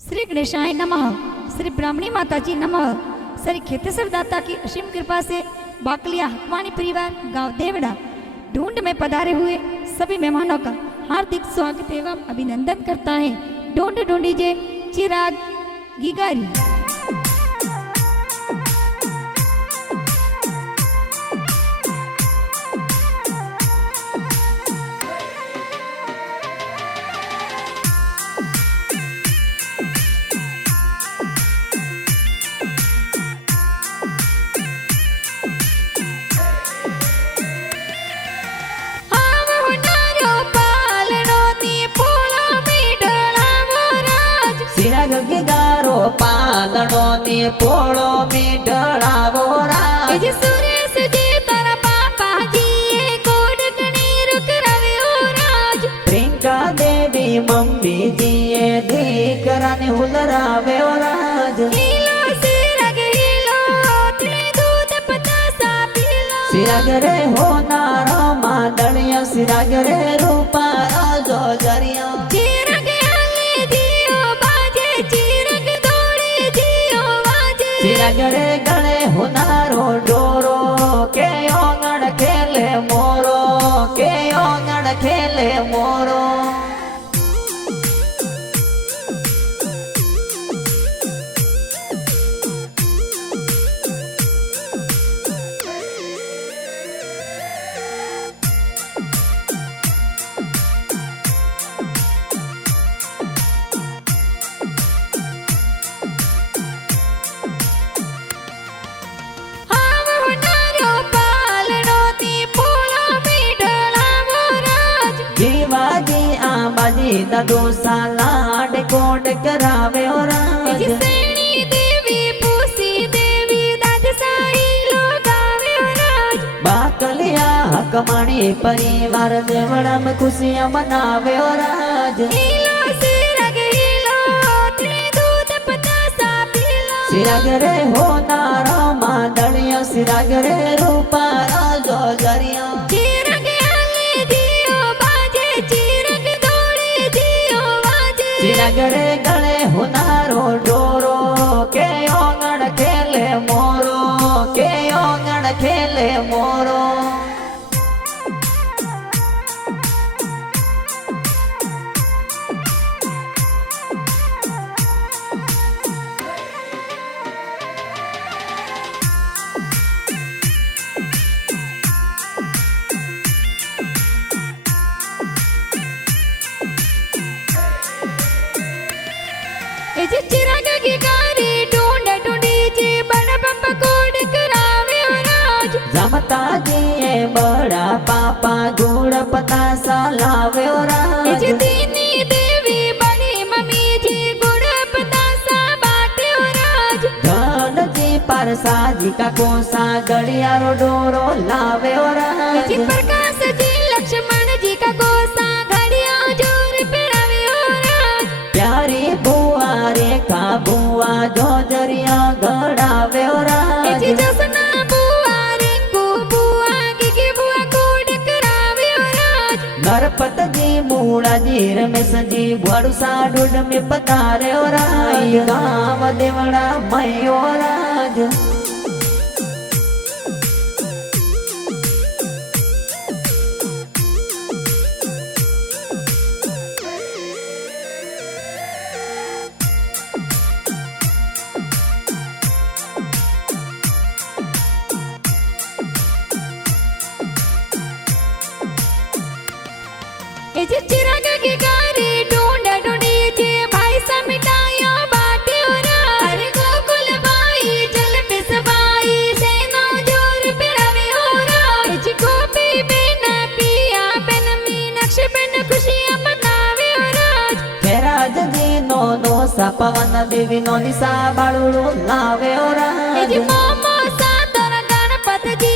श्री गणेशाय नमः। श्री ब्राह्मणी माता जी नमः। श्री खेतेश्वर दाता की असीम कृपा से बाकलिया हकवानी परिवार गांव देवड़ा ढूंढ में पधारे हुए सभी मेहमानों का हार्दिक स्वागत एवं अभिनंदन करता है ढूंढ ढूंढीजे चिराग गिगारी। ગિગારો પાદણો ને પોળો મીઠળાવો રાજ સુરેશ જી તારા બાપાજી એ કોડકણી રૂકરાવ્યો રાજ પ્રિયંકા દેવી મમ્મીજી એ દીકરાને હુલરાવ્યો રાજ હીલો સિરાગ હીલો તને દૂધ પતાસા પીલો સિરાગ રે હોનારો માદળિયો સિરાગ રે રૂપારો જોજરિયો सिराग रे गणे होनारो डोरो के ओंगण खेले मोरो के ओंगण खेले मोरो दो सालाड कोड करावे और सेणी देवी पूसी देवी दाद साई लोगावे और बाकलिया हकमाणी परिवार देवड़ा में खुशियां मनावे और हीलो सिराग हीलो तने दूध पतासा पीलो सिराग रे होनारो मादड़ियो सिराग रे रूपारो जोजरियो सिराग रे गणे होनारो डोरो के ओंगण खेले मोरो के ओंगण खेले मोरो चिराग गिगारी ढूंढ ढूंढी जी बड़ा पापा कोड करावे राज जमता जी ए बड़ा पापा गुड़ पतासा लावे राज दीनी देवी बड़ी मम्मी जी गुड़ पतासा बाटे राज धन जी परसा जी का कोसा गड़ियारो डोरो लावे राज प्रकाश जी लक्ष्मण जी का कोसा घड़िया जोर पिरावे राज प्यारी बुआ रेखा बुआ जोजरिया गड़ावे राज जसना बुआ रिंकू बुआ गिगी बुआ कोड करावे राज गणपत जी मूड़ा जी रमेश जी भड़सा ढूंढ में पतारे राज गाँव देवड़ा मयो राज चिराग गिगारी ढूंढ ढूंढी जे भाई सा मिटाया बाटे राज गोकुल बाई जल बिसबाई सेना जोर पिरावे राज गोपी बिन पिया बिन मीनाक्षी बिन खुशियां मनावे राज राज जी नो सा पवन देवी नो निशा बाळुळू लावे राज मोमो सादर गणपत जी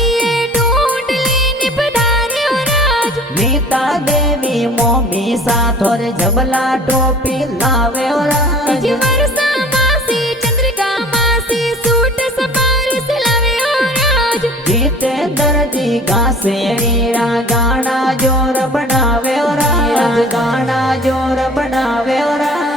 ढूंढ लेने पधारे राज नीता देवी मोमी साथ और जबला टोपी लावे राज वर्षा मासी चंद्रिका मासी सूट सपार सिलावे राज जितेंद्र जी गासे मीरा गाना जोर बनावे राज गाना जोर बनावे राज